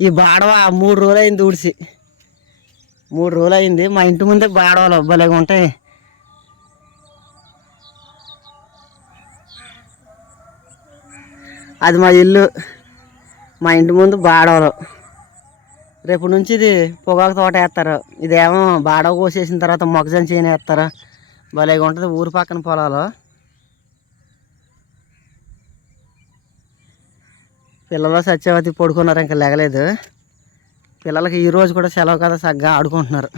ఈ బాడవ మూడు రోజులు అయింది ఊడిసి మూడు రోజులు అయింది మా ఇంటి ముందే బాడవలు భలేగా ఉంటాయి. అది మా ఇల్లు. మా ఇంటి ముందు బాడవలు. రేపు నుంచి ఇది పొగాకు తోట వేస్తారు. ఇదేమో బాడవ కోసేసిన తర్వాత మొక్కజొన్న చేయని వేస్తారు. భలేగా ఉంటుంది ఊరి పక్కన పొలాలు. పిల్లలు సత్యవతి పడుకున్నారు ఇంకా లేగలేదు. పిల్లలకి ఈరోజు కూడా సెలవు కదా సగ్గా ఆడుకుంటున్నారు.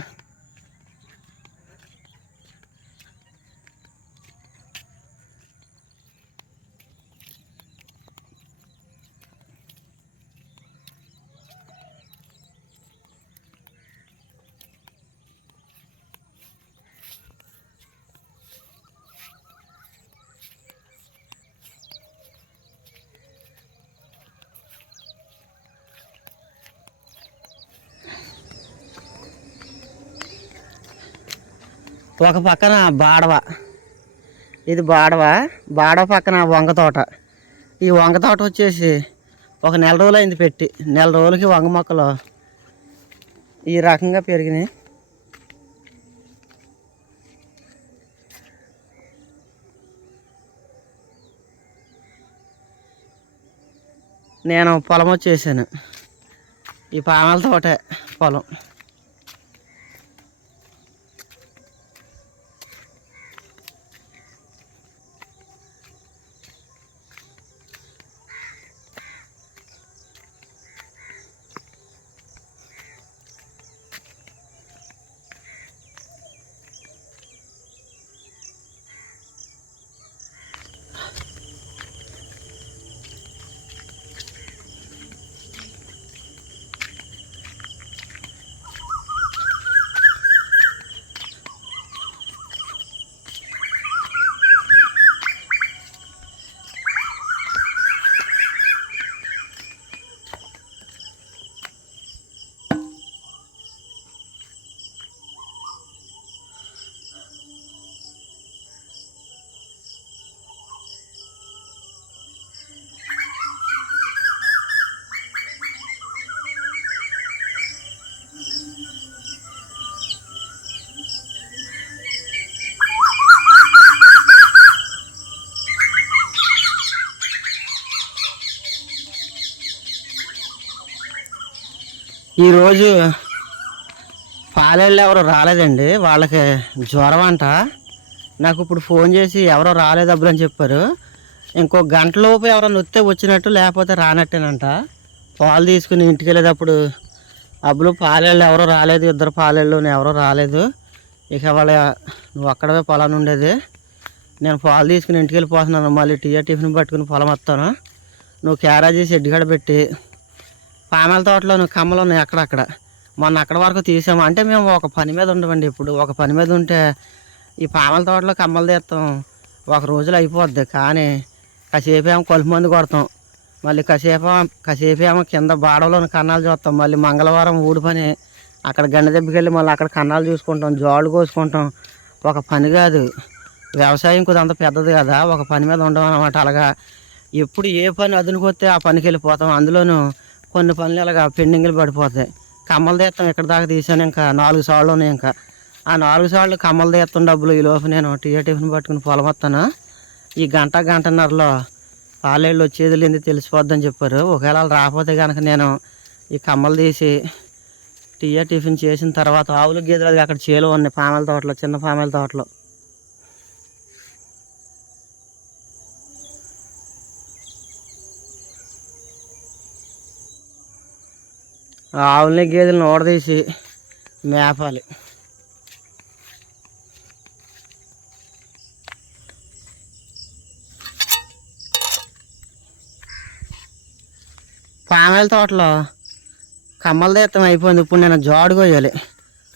ఒక పక్కన బాడవ. ఇది బాడవ. బాడవ పక్కన వంగ తోట. ఈ వంగ తోట వచ్చేసి ఒక నెల రోజులు అయింది పెట్టి. నెల రోజులకి వంగ మొక్కలు ఈ రకంగా పెరిగినాయి. నేను పొలం వచ్చేసాను. ఈ పానాల తోటే పొలం. ఈరోజు పాలేళ్ళు ఎవరు రాలేదండి. వాళ్ళకి జ్వరం అంట నాకు ఇప్పుడు ఫోన్ చేసి ఎవరో రాలేదు అబ్బులు అని చెప్పారు. ఇంకో గంటలోపు ఎవరైనా వస్తే వచ్చినట్టు లేకపోతే రానట్టేనంట. పాలు తీసుకుని ఇంటికి వెళ్ళేటప్పుడు అబ్బులు పాలేళ్ళు ఎవరో రాలేదు. ఇద్దరు పాలేళ్ళు ఎవరో రాలేదు. ఇక వాళ్ళ నువ్వు అక్కడవే పొలాన్ని ఉండేది. నేను పాలు తీసుకుని ఇంటికి వెళ్ళిపోతున్నాను. మళ్ళీ టీఆర్ టిఫిన్ పట్టుకుని పొలం వస్తాను. నువ్వు క్యారేజీ చేసి కాడ పెట్టి పామెల తోటలోను కమ్మలు ఉన్నాయి అక్కడక్కడ. మొన్న అక్కడ వరకు తీసాము. అంటే మేము ఒక పని మీద ఉండమండి ఇప్పుడు. ఒక పని మీద ఉంటే ఈ పామెల తోటలో కమ్మలు తీస్తాం. ఒక రోజులో అయిపోద్ది. కానీ కాసేపు ఏమో కొలుపు మందు కొడతాం. మళ్ళీ కాసేపు కాసేపు ఏమో కింద బాడలోని కన్నాలు చూస్తాం. మళ్ళీ మంగళవారం ఊడి పని. అక్కడ గండ దెబ్బకి వెళ్ళి మళ్ళీ అక్కడ కన్నాలు చూసుకుంటాం. జోళ్ళు కోసుకుంటాం. ఒక పని కాదు. వ్యవసాయం కొద్ది అంత పెద్దది కదా. ఒక పని మీద ఉండడం అనమాట అలాగా ఎప్పుడు ఏ పని అదునుకొస్తే ఆ పనికి వెళ్ళిపోతాం. అందులోనూ కొన్ని పనులు ఇలాగా పెండింగ్లు పడిపోతాయి. కమ్మలు తీస్తాం ఇక్కడ దాకా తీసాను ఇంకా నాలుగు సార్లు ఉన్నాయి ఇంకా. ఆ నాలుగు సార్లు కమ్మలు తీస్తాం డబ్బులు. ఈ లోపు నేను టీ టిఫిన్ పట్టుకుని పొలం వస్తాను. ఈ గంట గంటన్నరలో పాలేళ్ళు వచ్చేది లేని తెలిసిపోద్దని చెప్పారు. ఒకవేళ వాళ్ళు రాకపోతే కనుక నేను ఈ కమ్మలు తీసి టీయా టిఫిన్ చేసిన తర్వాత ఆవులు గేదెలు అది అక్కడ చేలు ఉన్నాయి పామెల తోటలో చిన్న పామెల తోటలో. ఆవులని గేదెలను ఓడదీసి మేపాలి. పామాయిల తోటలో కమ్మల తీర్థం అయిపోయింది. ఇప్పుడు నేను జోడు కోయాలి.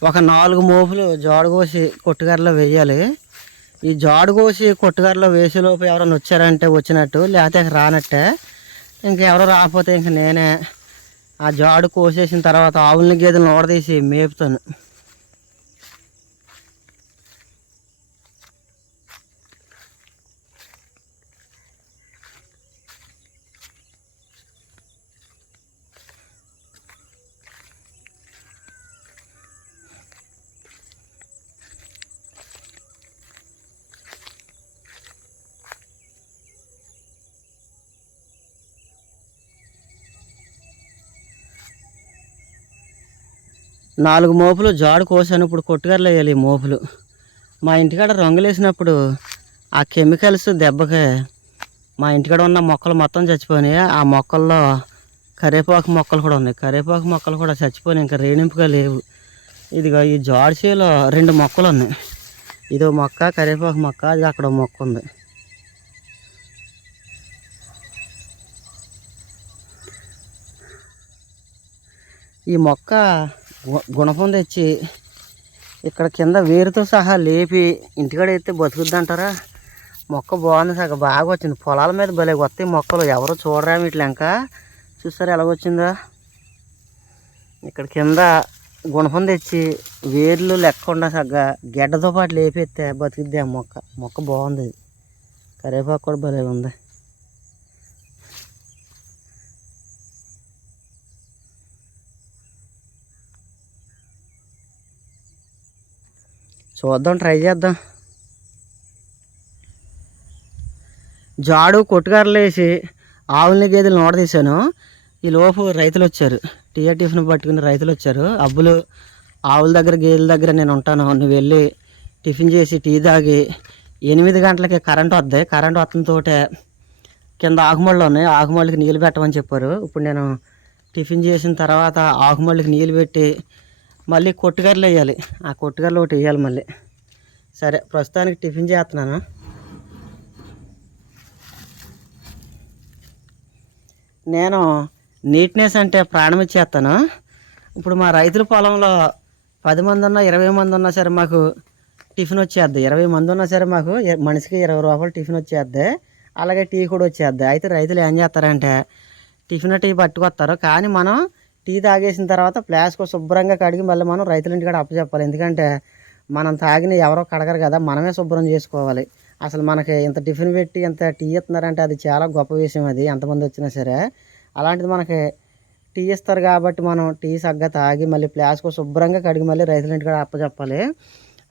ఒక నాలుగు మోపులు జోడు కోసి కొట్టుగారిలో వేయాలి. ఈ జాడు కోసి కొట్టుగారిలో వేసేలోపు ఎవరైనా వచ్చారంటే వచ్చినట్టు లేకపోతే రానట్టే. ఇంకెవరో రాకపోతే ఇంక నేనే ఆ జాడు కోసేసిన తర్వాత ఆవుల్ని గేదెలను ఓడదీసి మేపుతాను. నాలుగు మోపులు జాడు కోసాను ఇప్పుడు కొట్టుగారులు వేయాలి ఈ మోపులు. మా ఇంటికాడ రంగులేసినప్పుడు ఆ కెమికల్స్ దెబ్బకి మా ఇంటికాడ ఉన్న మొక్కలు మొత్తం చచ్చిపోయినాయి. ఆ మొక్కల్లో కరివేపాకు మొక్కలు కూడా ఉన్నాయి. కరివేపాకు మొక్కలు కూడా చచ్చిపోయినాయి. ఇంకా రేణింపుగా లేవు. ఇదిగో ఈ జాడిసీలో రెండు మొక్కలు ఉన్నాయి. ఇదో మొక్క కరివేపాకు మొక్క అది అక్కడ మొక్క ఉంది. ఈ మొక్క గుణపం తెచ్చి ఇక్కడ కింద వేరుతో సహా లేపి ఇంటికాడ ఎత్తే బతుకుద్ది అంటారా మొక్క బాగుంది సగ బాగా వచ్చింది. పొలాల మీద భలే వస్తాయి మొక్కలు. ఎవరు చూడరా వీటి ఇంకా చూసారా ఎలాగొచ్చిందా ఇక్కడ కింద గుణపం తెచ్చి వేర్లు లెక్కకుండా సగ్గా గెడ్డతో పాటు లేపేస్తే బతికిద్ది ఆ మొక్క. మొక్క బాగుంది. ఇది కరివేపాకు కూడా భలే ఉంది. చూద్దాం ట్రై చేద్దాం. జాడు కొట్టుగారులు వేసి గేదెలు నోడదీశాను తీశాను ఈ లోపు రైతులు వచ్చారు. టీఆర్ టిఫిన్ పట్టుకుని రైతులు వచ్చారు. అబ్బులు ఆవుల దగ్గర గేదెల దగ్గర నేను ఉంటాను. నువ్వు వెళ్ళి టిఫిన్ చేసి టీ తాగి ఎనిమిది గంటలకి కరెంట్ వద్ది. కరెంట్ వస్తుంతో కింద ఆకుమళ్ళు ఉన్నాయి. ఆకుమళ్ళకి నీళ్ళు పెట్టమని చెప్పారు. ఇప్పుడు నేను టిఫిన్ చేసిన తర్వాత ఆకుమళ్ళకి నీళ్ళు పెట్టి మళ్ళీ కొట్టుగర్లు వేయాలి. ఆ కొట్టుగర్లు ఒకటి వేయాలి మళ్ళీ. సరే ప్రస్తుతానికి టిఫిన్ చేస్తున్నాను? నేను నీట్నెస్ అంటే ప్రాణం ఇచ్చేస్తాను. ఇప్పుడు మా రైతుల పొలంలో పది మంది ఉన్నా ఇరవై మంది ఉన్నా సరే మాకు టిఫిన్ వచ్చేద్ది. ఇరవై మంది ఉన్నా సరే మాకు మనిషికి ఇరవై రూపాయలు టిఫిన్ వచ్చేద్ది. అలాగే టీ కూడా వచ్చేద్ది. అయితే రైతులు ఏం చేస్తారంటే టిఫిన్ టీ పట్టుకొస్తారు. కానీ మనం టీ తాగేసిన తర్వాత ఫ్లాస్క్ శుభ్రంగా కడిగి మళ్ళీ మనం రైతుల ఇంటికాడ అప్పచెప్పాలి. ఎందుకంటే మనం తాగిన ఎవరో కడగరు కదా మనమే శుభ్రం చేసుకోవాలి. అసలు మనకి ఇంత టిఫిన్ పెట్టి ఇంత టీ ఇస్తున్నారంటే అది చాలా గొప్ప విషయం అది ఎంతమంది వచ్చినా సరే. అలాంటిది మనకి టీ ఇస్తారు కాబట్టి మనం టీ సగ్గా తాగి మళ్ళీ ఫ్లాస్క్ శుభ్రంగా కడిగి మళ్ళీ రైతుల ఇంటికాడ అప్పచెప్పాలి.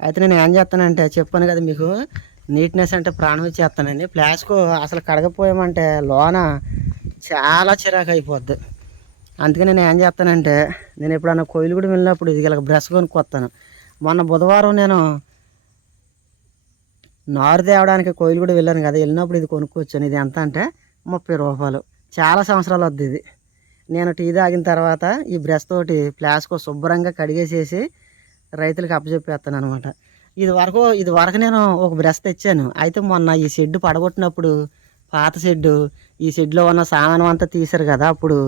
అయితే నేను ఏం చేస్తానంటే చెప్పాను కదా మీకు నీట్నెస్ అంటే ప్రాణం ఇచ్చేస్తానండి. ఫ్లాస్క్ అసలు కడగపోయామంటే లోన చాలా చిరాకు అయిపోద్ది. అందుకని నేను ఏం చేస్తానంటే నేను ఎప్పుడన్నా కోయిలుగూడ వెళ్ళినప్పుడు ఇది ఇలా బ్రష్ కొనుక్కొస్తాను. మొన్న బుధవారం నేను నారు తేవడానికి కోయిలుగూడ వెళ్ళాను కదా వెళ్ళినప్పుడు ఇది కొనుక్కొచ్చాను. ఇది ఎంత అంటే ముప్పై రూపాయలు. చాలా సంవత్సరాలు వద్దు ఇది. నేను టీ తాగిన తర్వాత ఈ బ్రష్ తోటి ప్లాస్క్ శుభ్రంగా కడిగేసేసి రైతులకు అప్పచెప్పేస్తాను అనమాట ఇది వరకు ఇది వరకు నేను ఒక బ్రష్ తెచ్చాను. అయితే మొన్న ఈ షెడ్ పడగొట్టినప్పుడు పాత షెడ్డు ఈ షెడ్లో ఉన్న సామానం అంతా తీశారు కదా అప్పుడు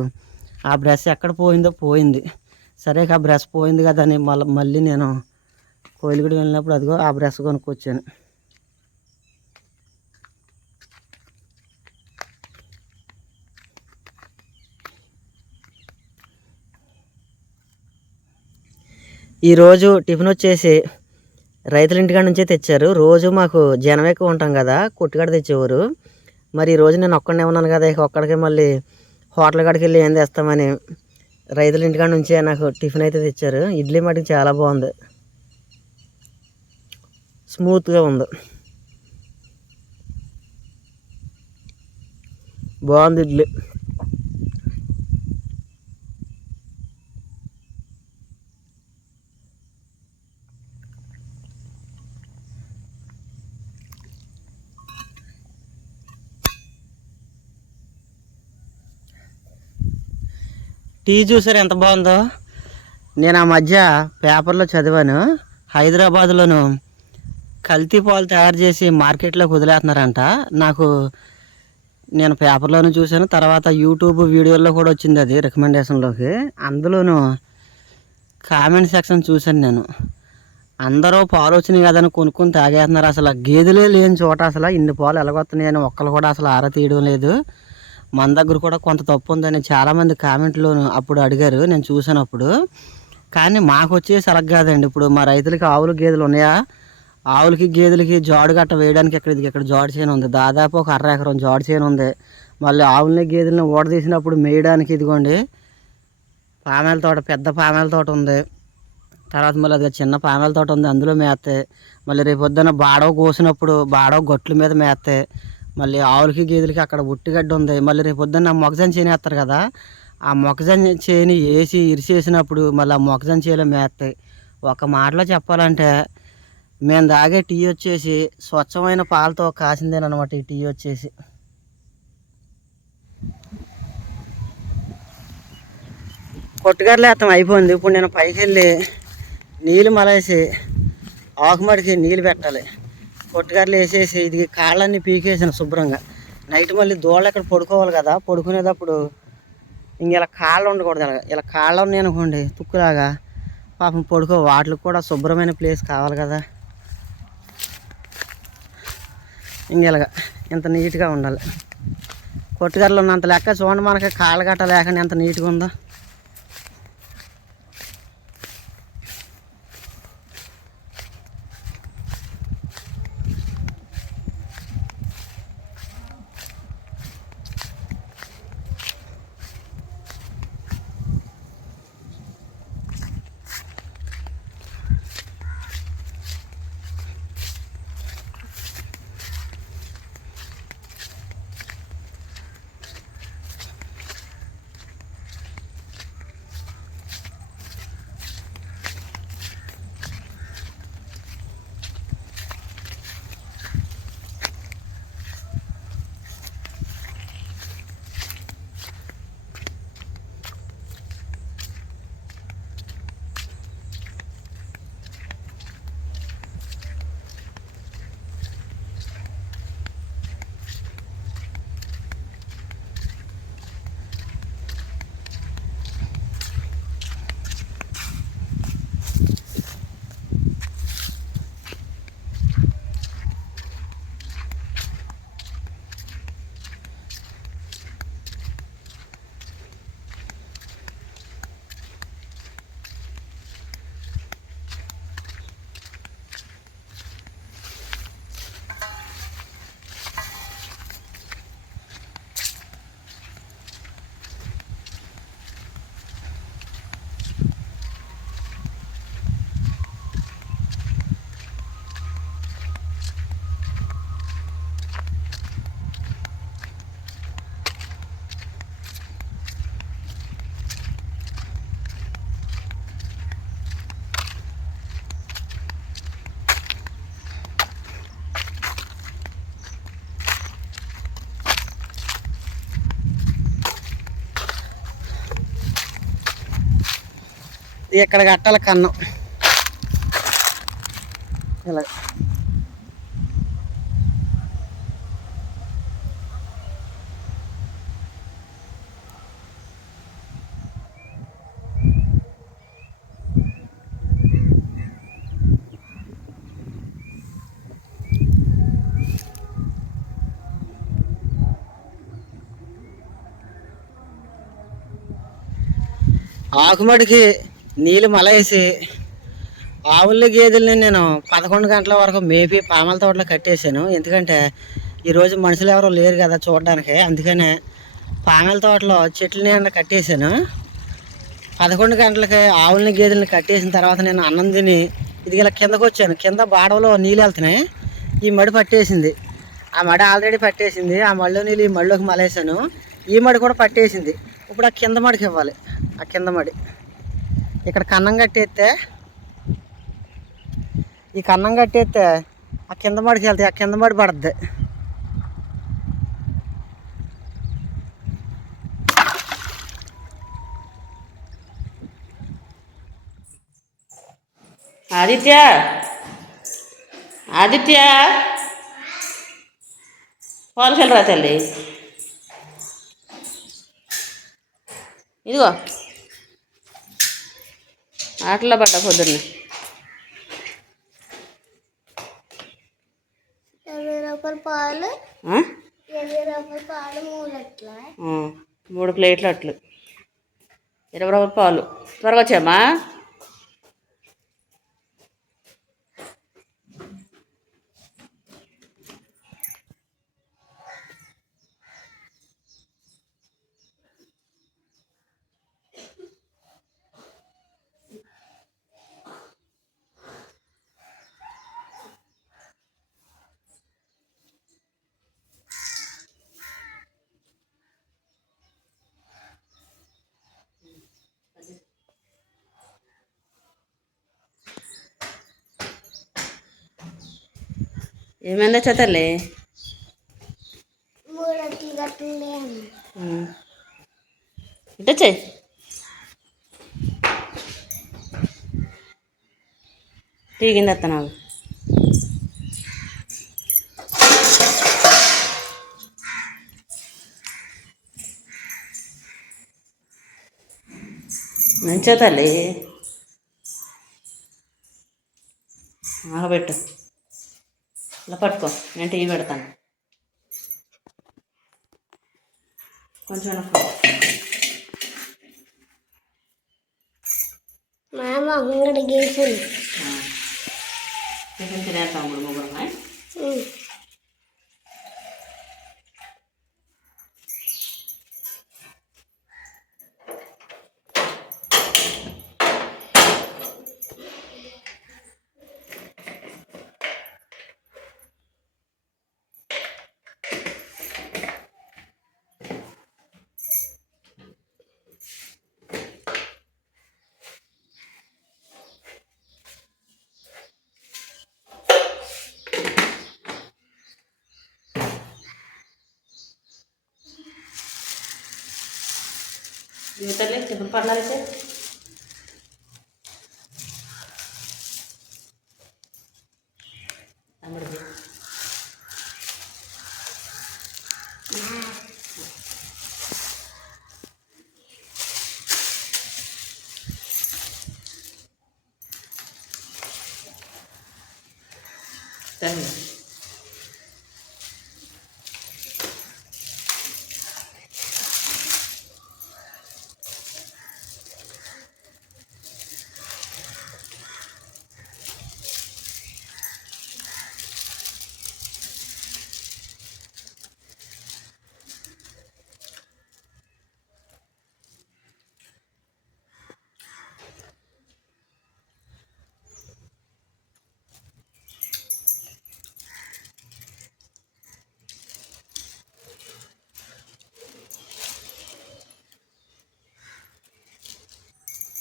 ఆ బ్రష్ ఎక్కడ పోయిందో పోయింది. సరే ఆ బ్రష్ పోయింది కదా అని మళ్ళీ మళ్ళీ నేను కోయిలగూడ వెళ్ళినప్పుడు అదిగో ఆ బ్రష్ కొనుక్కొచ్చాను. ఈరోజు టిఫిన్ వచ్చేసి రైతుల ఇంటికాడ నుంచే తెచ్చారు. రోజు మాకు జనం ఎక్కువ ఉంటాం కదా కొట్టుకాడ తెచ్చేవారు. మరి ఈరోజు నేను ఒక్కడనే ఉన్నాను కదా ఇక ఒక్కడికి మళ్ళీ హోటల్ కాడికి వెళ్ళి ఏం తెస్తామని రైతుల ఇంటికాడ నుంచే నాకు టిఫిన్ అయితే తెచ్చారు. ఇడ్లీ మటుకు చాలా బాగుంది. స్మూత్గా ఉంది. బాగుంది ఇడ్లీ. టీ చూసారు ఎంత బాగుందో? నేను ఆ మధ్య పేపర్లో చదివాను. హైదరాబాద్లోను కల్తీ పాలు తయారు చేసి మార్కెట్లోకి వదిలేస్తున్నారంట. నాకు నేను పేపర్లోనూ చూశాను. తర్వాత యూట్యూబ్ వీడియోల్లో కూడా వచ్చింది అది రికమెండేషన్లోకి. అందులోనూ కామెంట్ సెక్షన్ చూశాను నేను. అందరూ పాలు వచ్చినాయి కదని కొనుక్కొని తాగేస్తున్నారు. అసలు గేదెలే లేని చోట అసలు ఇన్ని పాలు ఎలాగొస్తున్నాయని ఒక్కరు కూడా అసలు ఆరా తీయడం లేదు. మన దగ్గర కూడా కొంత తప్పు ఉందని చాలామంది కామెంట్లో అప్పుడు అడిగారు నేను చూసాను అప్పుడు కానీ మాకు వచ్చేసి అలా కాదండి. ఇప్పుడు మా రైతులకి ఆవులు గేదెలు ఉన్నాయా? ఆవులకి గేదెలకి జాడు గట్ట వేయడానికి ఇక్కడ ఇది ఇక్కడ జాడు చేను ఉంది? దాదాపు ఒక అర ఎకరం జాడు చేయను ఉంది. మళ్ళీ ఆవులని గేదెలని ఓడదీసినప్పుడు మేయడానికి ఇదిగోండి పామెల తోట పెద్ద పామెల తోట ఉంది. తర్వాత మళ్ళీ అది చిన్న పామాయిల తోట ఉంది అందులో మేస్తే మళ్ళీ రేపొద్దున బాడవ కోసినప్పుడు బాడవ గొట్ల మీద మేత్తాయి మళ్ళీ ఆవులకి గేదెలకి అక్కడ ఉట్టిగడ్డ ఉంది. మళ్ళీ రేపు పొద్దున్న మొక్కజొన్న చేని వేస్తారు కదా ఆ మొక్కజొన్న చేని వేసి ఇరిసేసినప్పుడు మళ్ళీ ఆ మొక్కజొన్న చేలో మేస్తాయి. ఒక మాటలో చెప్పాలంటే మేము తాగే టీ వచ్చేసి స్వచ్ఛమైన పాలతో కాసిందేనమాట ఈ టీ వచ్చేసి. కొట్టుగారులు వేస్తాం అయిపోయింది. ఇప్పుడు నేను పైకి వెళ్ళి నీళ్ళు మలేసి ఆకుమడికి నీళ్ళు పెట్టాలి. కొట్టుగారులు వేసేసి ఇది కాళ్ళన్నీ పీకేసాను శుభ్రంగా. నైట్ మళ్ళీ దోళ్ళు ఎక్కడ పడుకోవాలి కదా పడుకునేటప్పుడు ఇంక ఇలా కాళ్ళు ఉండకూడదు ఇలా ఇలా కాళ్ళు ఉన్నాయి అనుకోండి తుక్కులాగా పాపం పడుకో వాటికి కూడా శుభ్రమైన ప్లేస్ కావాలి కదా. ఇంక ఇలాగా ఇంత నీట్గా ఉండాలి. కొట్టుగారులు ఉన్నంత లెక్క చూడండి మనకి కాళ్ళు గట్ట లేకుండా ఎంత నీట్గా ఉందో. ఇక్కడ కట్టాలి కన్నం. ఇలా. ఆకుమడికి నీళ్ళు మలేసి ఆవుల్ని గేదెల్ని నేను పదకొండు గంటల వరకు మేపి పామల తోటలో కట్టేశాను. ఎందుకంటే ఈరోజు మనుషులు ఎవరు లేరు కదా చూడడానికి. అందుకనే పామల తోటలో చెట్లని అన్న కట్టేశాను. పదకొండు గంటలకి ఆవుల్ని గేదెల్ని కట్టేసిన తర్వాత నేను అన్నం తిని ఇది ఇలా కిందకు వచ్చాను. కింద బాడవలో నీళ్ళు వెళ్తున్నాయి. ఈ మడి పట్టేసింది. ఆ మడి ఆల్రెడీ పట్టేసింది. ఆ మడిలో నీళ్ళు ఈ మడిలోకి మలేసాను ఈ మడి కూడా పట్టేసింది. ఇప్పుడు ఆ కింద మడికి ఇవ్వాలి. ఆ కింద మడి. ఇక్కడ కన్నం కట్టేస్తే ఈ కన్నం కట్టేస్తే ఆ కింద మడికి వెళ్తాయి ఆ కింద మడి పడద్ది. ఆదిత్య ఆదిత్య. పాలకెళ్ళరా తల్లి. ఇదిగో. ఆటలో పడ్డ పొద్దున్న. మూడు ప్లేట్లు అట్లు. ఇరవై రూపాయల పాలు. త్వరగా వచ్చామా ఏమైందో చతలే ఇటు చెయ్యి టీగింది అత్త నాకు. మంచిగా తల్లి. ఆగబెట్టు. ఇలా పట్టుకో నేను టీ పెడతాను. కొంచెం వెనక్కు. మా అంగడి గీసింది టిఫిన్ తినేస్తాం ఇప్పుడు ముగ్గురు उतरले तिथून पडणार ते Termina.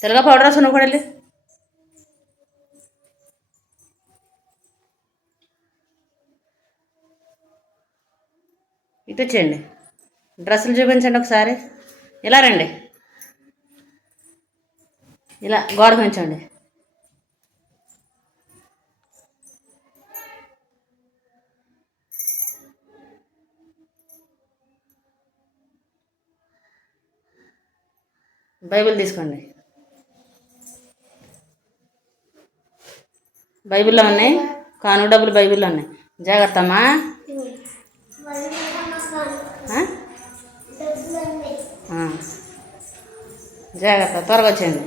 తెల్లగా పౌడర్ వేసుకున్నావు కూడా వెళ్ళి. ఇటు వచ్చేయండి. డ్రెస్సులు చూపించండి ఒకసారి. ఇలా రండి. ఇలా గోడ ఉంచండి. బైబిల్ తీసుకోండి. బైబిల్లో ఉన్నాయి? కాను డబ్బులు బైబిల్లో ఉన్నాయి. జాగ్రత్త అమ్మా జాగ్రత్త త్వరగా వచ్చేయండి.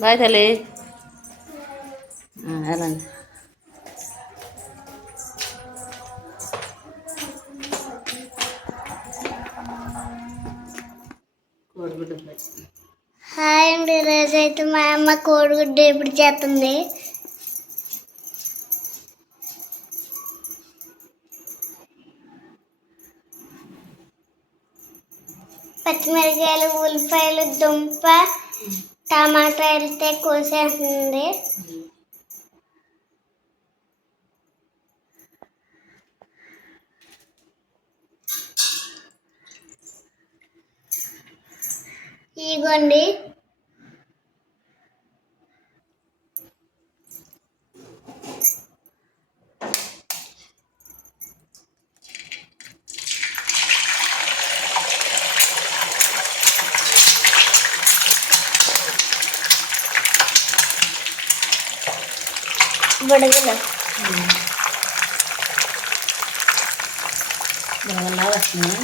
బాయ్ తల్లి. వెళ్ళండి. అయితే మా అమ్మ కోడిగుడ్డు ఎప్పుడు చేస్తుంది? పచ్చిమిరకాయలు ఉల్లిపాయలు దుంప టమాటా వెళ్తే కోసేస్తుంది. బుడగలు బాగా వస్తుంది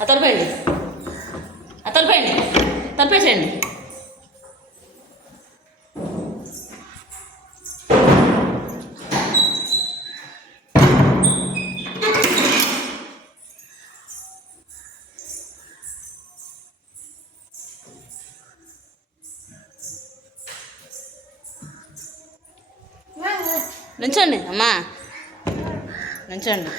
అతలిపోయండి అతలిపోయండి తలిపేసేయండి. నుంచోండి అమ్మా. నుంచోండి.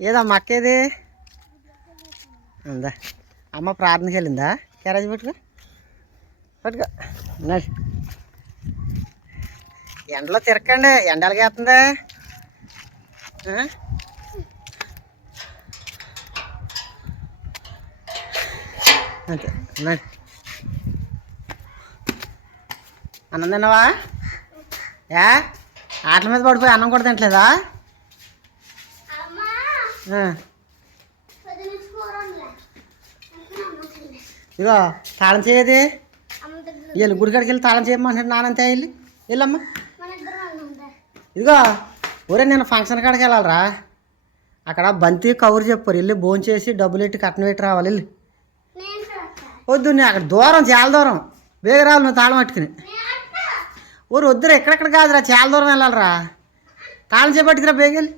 ఏదమ్మా అక్కేది ఉందా? అమ్మ ప్రార్థనకి వెళ్ళిందా? క్యారేజ్ పట్టుకో. పట్టుకో. నడు. ఎండలో తిరగండి ఎండలకి వేస్తుందా? అంతే. నడు. అన్నం తిన్నావా? ఏ? ఆటల మీద పడిపోయి అన్నం కూడా తింటలేదా ఇగో ఇదిగో తాళం చేయదే. వీళ్ళు గుడికాడికి వెళ్ళి తాళం చేయమంటాడు నానంతే వెళ్ళి. వెళ్ళమ్మా. ఇదిగో ఒరే నేను ఫంక్షన్ కాడికి వెళ్ళాలరా. అక్కడ బంతి కౌరు చెప్పారు. వెళ్ళి భోంచేసి చేసి డబ్బులు ఎట్టి కట్నం పెట్టి రావాలి. వెళ్ళి. వద్దు నేను అక్కడ దూరం చాలా దూరం. వేగ రావాలి నువ్వు తాళం పట్టుకుని. ఊరు వద్దురా ఎక్కడెక్కడ కాదురా చాలా దూరం వెళ్ళాలిరా. తాళం చేపట్టుకురా బేగెళ్ళి